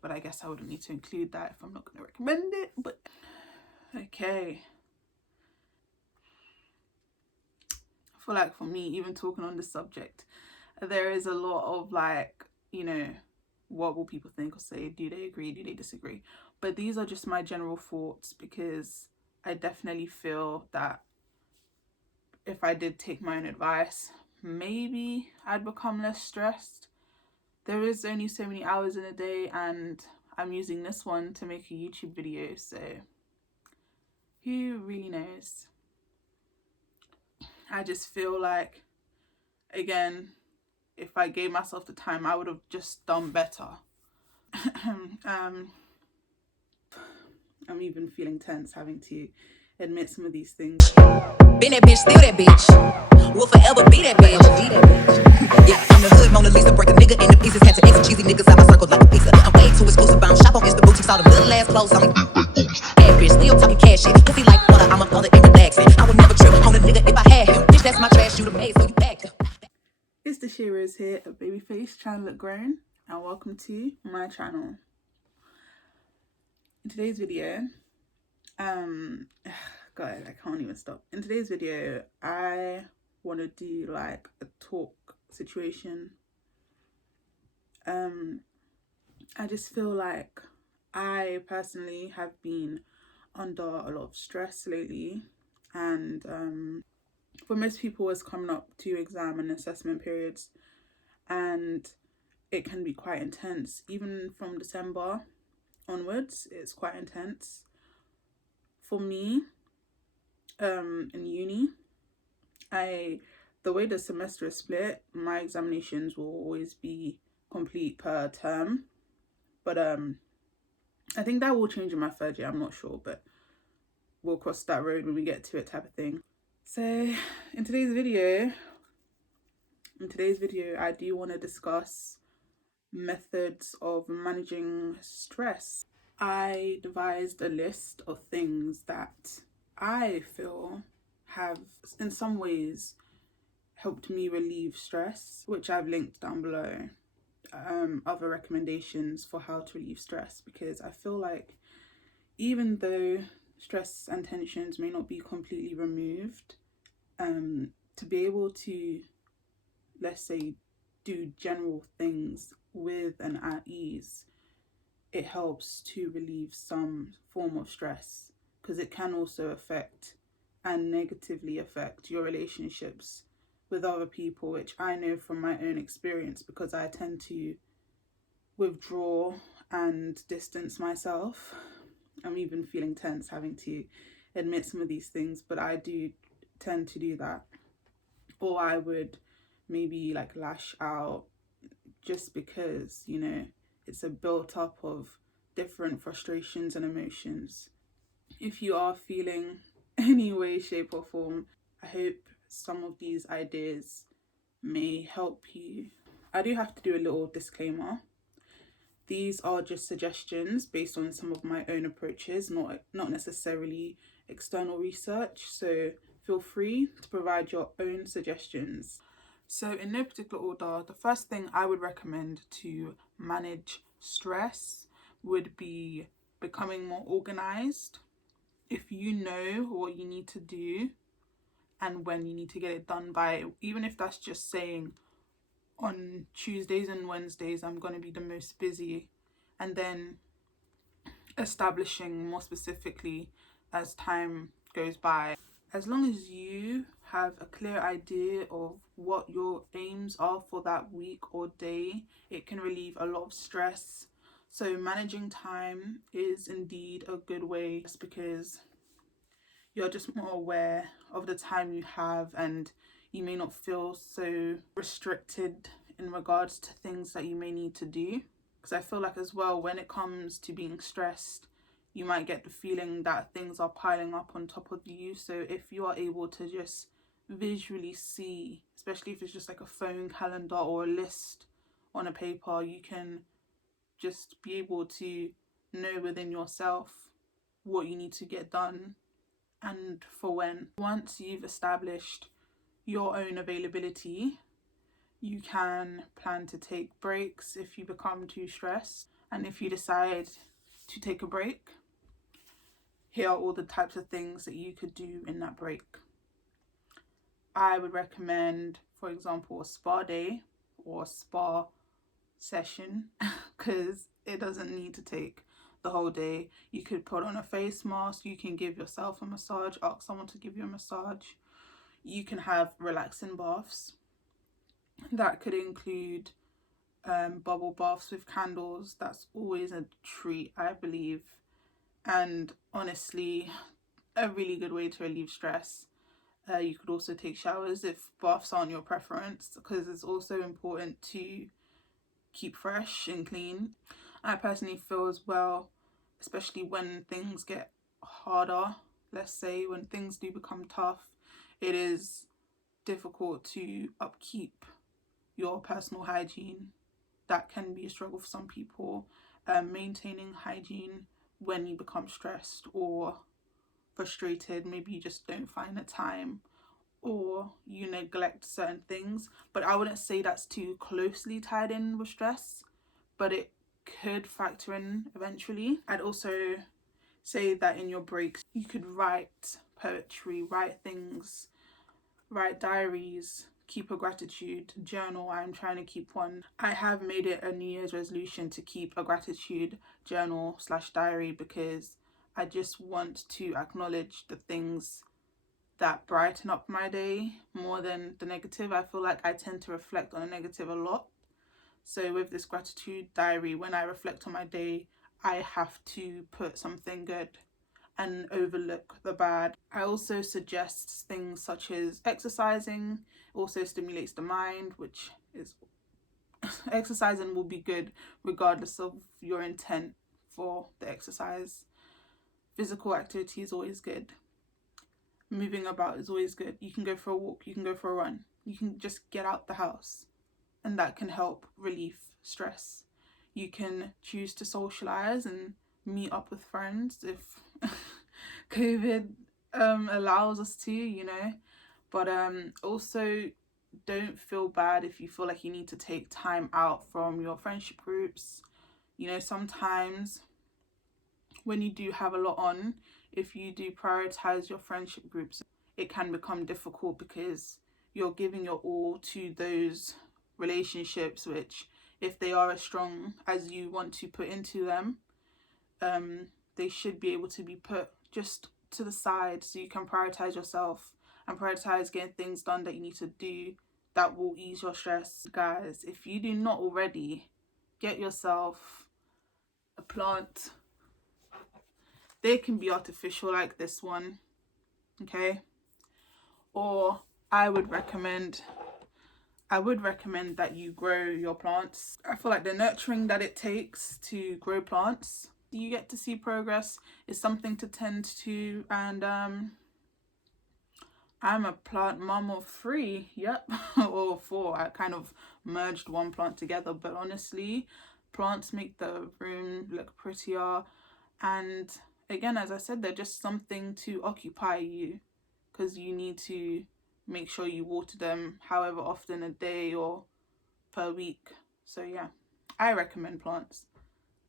But I guess I wouldn't need to include that if I'm not going to recommend it. But okay, I feel like for me, even talking on this subject, there is a lot of like, what will people think or say? Do they agree? Do they disagree? But these are just my general thoughts, because I definitely feel that if I did take my own advice, maybe I'd become less stressed. There is only so many hours in a day, and I'm using this one to make a YouTube video, so who really knows? I just feel like, again, if I gave myself the time, I would have just done better. I'm even feeling tense having to admit some of these things. Been that bitch, still that bitch. Will forever be that bitch. Yeah, I'm the hood Mona Lisa, break a nigga into pieces. Had to exit cheesy niggas out my circle like a pizza. I'm way too exclusive, I don't shop on Insta boutiques. All the little ass clothes on me. Bad bitch, still talking cash shit. Pussy like water, I'm a mother and relaxing. I would never trip on a nigga if I had him. Bitch, that's my trash, you the maid, so you back. It's the Shay here, a babyface trying to look grown, and welcome to my channel. In today's video, God, I can't even stop. In today's video, I want to do like a talk situation. I just feel like I personally have been under a lot of stress lately, and for most people it's coming up to exam and assessment periods, and it can be quite intense. Even from December onwards, it's quite intense. For me, in uni, the way the semester is split, my examinations will always be complete per term. But I think that will change in my third year, I'm not sure, but we'll cross that road when we get to it, type of thing. So in today's video, I do want to discuss methods of managing stress. I devised a list of things that I feel have in some ways helped me relieve stress, which I've linked down below. Other recommendations for how to relieve stress, because I feel like even though stress and tensions may not be completely removed, to be able to, let's say, do general things with and at ease, it helps to relieve some form of stress, because it can also affect and negatively affect your relationships with other people, which I know from my own experience, because I tend to withdraw and distance myself. I'm even feeling tense having to admit some of these things, but I do tend to do that. Or I would maybe like lash out, just because, it's a built up of different frustrations and emotions. If you are feeling any way, shape, or form, I hope some of these ideas may help you. I do have to do a little disclaimer. These are just suggestions based on some of my own approaches, not necessarily external research. So feel free to provide your own suggestions. So in no particular order, the first thing I would recommend to manage stress would be becoming more organized. If you know what you need to do and when you need to get it done by, even if that's just saying on Tuesdays and Wednesdays I'm going to be the most busy, and then establishing more specifically as time goes by. As long as you have a clear idea of what your aims are for that week or day, it can relieve a lot of stress. So managing time is indeed a good way, just because you're just more aware of the time you have, and you may not feel so restricted in regards to things that you may need to do. Because I feel like as well, when it comes to being stressed, you might get the feeling that things are piling up on top of you. So if you are able to just visually see, especially if it's just like a phone calendar or a list on a paper, you can just be able to know within yourself what you need to get done and for when. Once you've established your own availability, You can plan to take breaks if you become too stressed. And if you decide to take a break, here are all the types of things that you could do in that break. I would recommend, for example, a spa day or a spa session, because it doesn't need to take the whole day. You could put on a face mask, you can give yourself a massage, ask someone to give you a massage. You can have relaxing baths. That could include bubble baths with candles. That's always a treat, I believe, and honestly a really good way to relieve stress. You could also take showers if baths aren't your preference, because it's also important to keep fresh and clean. I personally feel as well, especially when things get harder, let's say when things do become tough, it is difficult to upkeep your personal hygiene. That can be a struggle for some people. Maintaining hygiene when you become stressed or frustrated, maybe you just don't find the time or you neglect certain things. But I wouldn't say that's too closely tied in with stress, but it could factor in eventually. I'd also say that in your breaks you could write poetry, write things, write diaries, keep a gratitude journal. I'm trying to keep one. I have made it a New Year's resolution to keep a gratitude journal / diary, because I just want to acknowledge the things that brighten up my day more than the negative. I feel like I tend to reflect on the negative a lot. So with this gratitude diary, when I reflect on my day, I have to put something good and overlook the bad. I also suggest things such as exercising. Also stimulates the mind, which is exercising will be good regardless of your intent for the exercise. Physical activity is always good. Moving about is always good. You can go for a walk, you can go for a run, you can just get out the house, and that can help relieve stress. You can choose to socialize and meet up with friends if COVID allows us to, you know. But also don't feel bad if you feel like you need to take time out from your friendship groups. You know, sometimes when you do have a lot on, if you do prioritize your friendship groups, it can become difficult because you're giving your all to those relationships, which if they are as strong as you want to put into them, they should be able to be put just to the side so you can prioritize yourself and prioritize getting things done that you need to do that will ease your stress. Guys, if you do not already, get yourself a plant. They can be artificial like this one, okay? Or I would recommend that you grow your plants. I feel like the nurturing that it takes to grow plants, you get to see progress, is something to tend to. And I'm a plant mum of 3, yep, or 4. I kind of merged one plant together, but honestly, plants make the room look prettier. And again, as I said, they're just something to occupy you, because you need to make sure you water them however often a day or per week. So yeah, I recommend plants.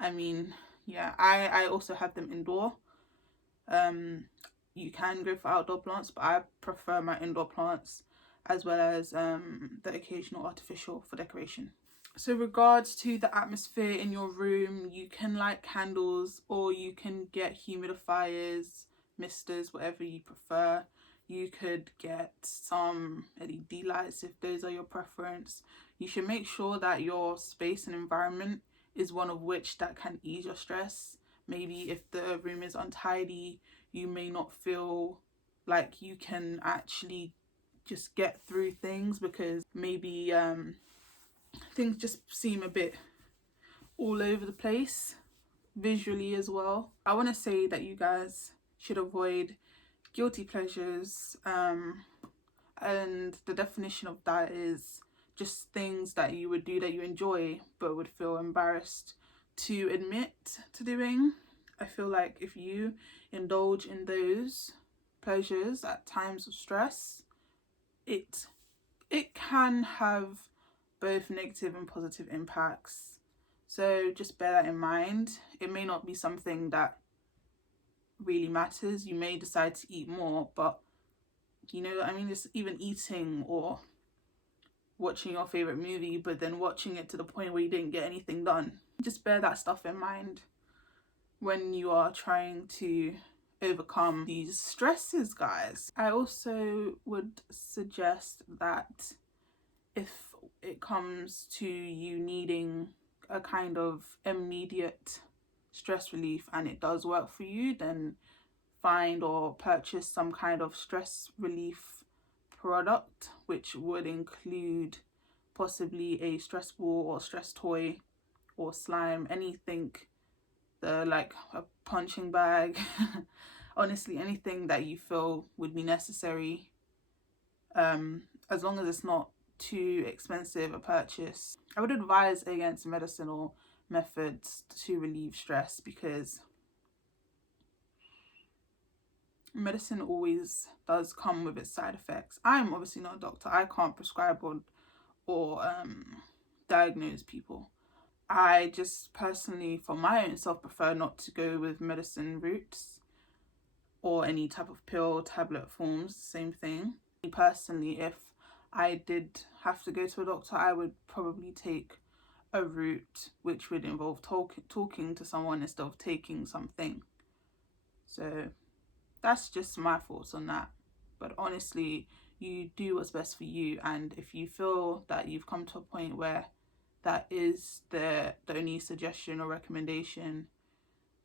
I mean, yeah, I also have them indoor. You can go for outdoor plants, but I prefer my indoor plants, as well as the occasional artificial for decoration. So regards to the atmosphere in your room, you can light candles or you can get humidifiers, misters, whatever you prefer. You could get some LED lights if those are your preference. You should make sure that your space and environment is one of which that can ease your stress. Maybe if the room is untidy, you may not feel like you can actually just get through things, because maybe things just seem a bit all over the place visually as well. I want to say that you guys should avoid guilty pleasures, and the definition of that is just things that you would do that you enjoy but would feel embarrassed to admit to doing. I feel like if you indulge in those pleasures at times of stress, it can have both negative and positive impacts. So just bear that in mind. It may not be something that really matters. You may decide to eat more, but you know, I mean, just even eating or watching your favorite movie, but then watching it to the point where you didn't get anything done. Just bear that stuff in mind when you are trying to overcome these stresses, guys. I also would suggest that if it comes to you needing a kind of immediate stress relief and it does work for you, then find or purchase some kind of stress relief product, which would include possibly a stress ball or stress toy or slime, anything, like a punching bag. Honestly, anything that you feel would be necessary, as long as it's not too expensive a purchase. I would advise against medicinal methods to relieve stress, because medicine always does come with its side effects. I'm obviously not a doctor. I can't prescribe or diagnose people. I just personally, for my own self, prefer not to go with medicine routes or any type of pill, tablet forms, same thing. Personally, if I did have to go to a doctor, I would probably take a route which would involve talking to someone instead of taking something. So that's just my thoughts on that. But honestly, you do what's best for you, and if you feel that you've come to a point where that is the only suggestion or recommendation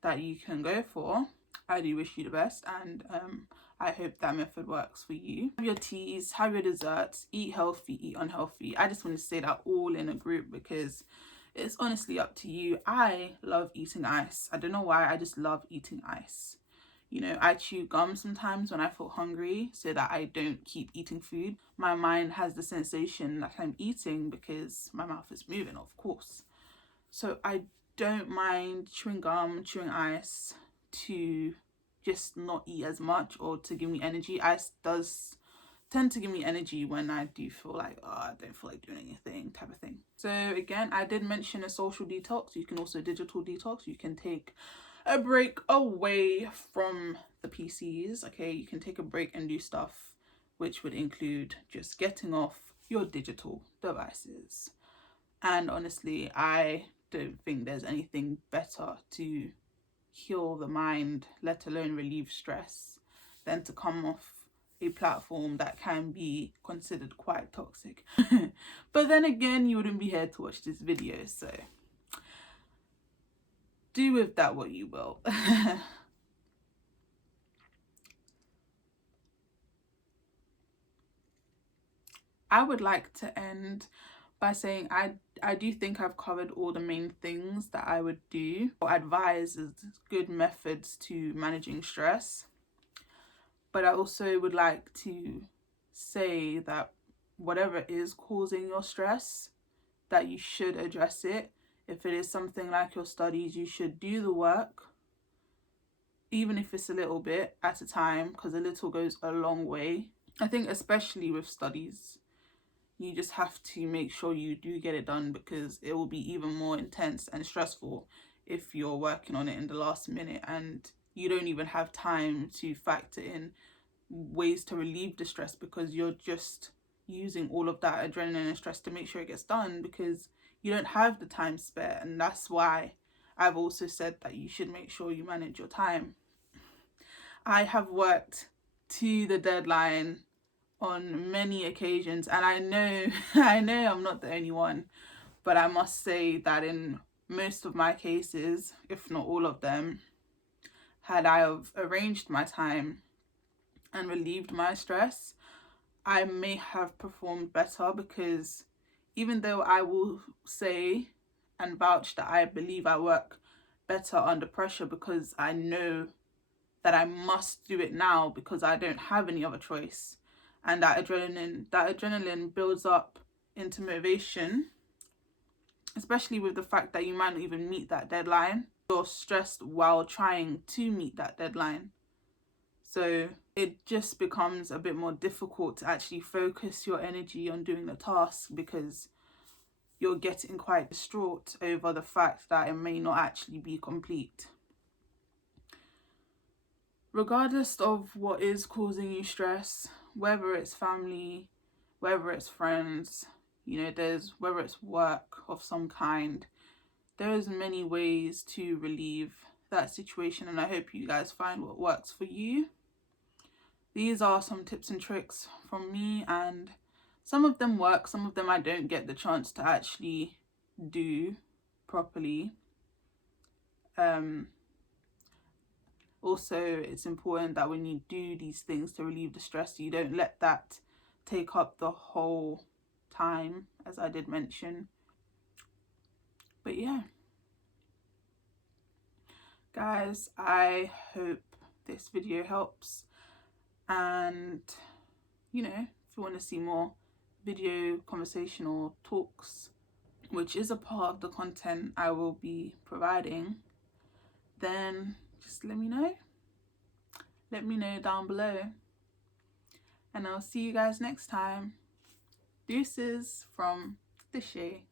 that you can go for, I do wish you the best, and I hope that method works for you. Have your teas, have your desserts, eat healthy, eat unhealthy. I just want to say that all in a group, because it's honestly up to you. I love eating ice. I don't know why, I just love eating ice. You know, I chew gum sometimes when I feel hungry so that I don't keep eating food. My mind has the sensation that I'm eating because my mouth is moving, of course. So I don't mind chewing gum, chewing ice to just not eat as much or to give me energy. Ice does tend to give me energy when I do feel like, oh, I don't feel like doing anything, type of thing. So again, I did mention a social detox. You can also digital detox. You can take a break away from the PCs. Okay, you can take a break and do stuff which would include just getting off your digital devices. And honestly, I don't think there's anything better to heal the mind, let alone relieve stress, than to come off a platform that can be considered quite toxic. But then again, you wouldn't be here to watch this video, so do with that what you will. I would like to end by saying I do think I've covered all the main things that I would do or advise as good methods to managing stress. But I also would like to say that whatever is causing your stress, that you should address it. If it is something like your studies, you should do the work, even if it's a little bit at a time, because a little goes a long way. I think especially with studies, you just have to make sure you do get it done, because it will be even more intense and stressful if you're working on it in the last minute and you don't even have time to factor in ways to relieve the stress, because you're just using all of that adrenaline and stress to make sure it gets done, because you don't have the time spare. And that's why I've also said that you should make sure you manage your time. I have worked to the deadline on many occasions, and I know I'm not the only one, but I must say that in most of my cases, if not all of them, had I have arranged my time and relieved my stress, I may have performed better, because even though I will say and vouch that I believe I work better under pressure, because I know that I must do it now because I don't have any other choice, and that adrenaline builds up into motivation, especially with the fact that you might not even meet that deadline. You're stressed while trying to meet that deadline. So it just becomes a bit more difficult to actually focus your energy on doing the task, because you're getting quite distraught over the fact that it may not actually be complete. Regardless of what is causing you stress, whether it's family, whether it's friends, you know, whether it's work of some kind, there's many ways to relieve that situation, and I hope you guys find what works for you. These are some tips and tricks from me, and some of them work, some of them I don't get the chance to actually do properly. Also, it's important that when you do these things to relieve the stress, you don't let that take up the whole time, as I did mention. But yeah, guys, I hope this video helps, and you know, if you want to see more video conversational talks, which is a part of the content I will be providing, then just let me know down below, and I'll see you guys next time. Deuces from the Shay.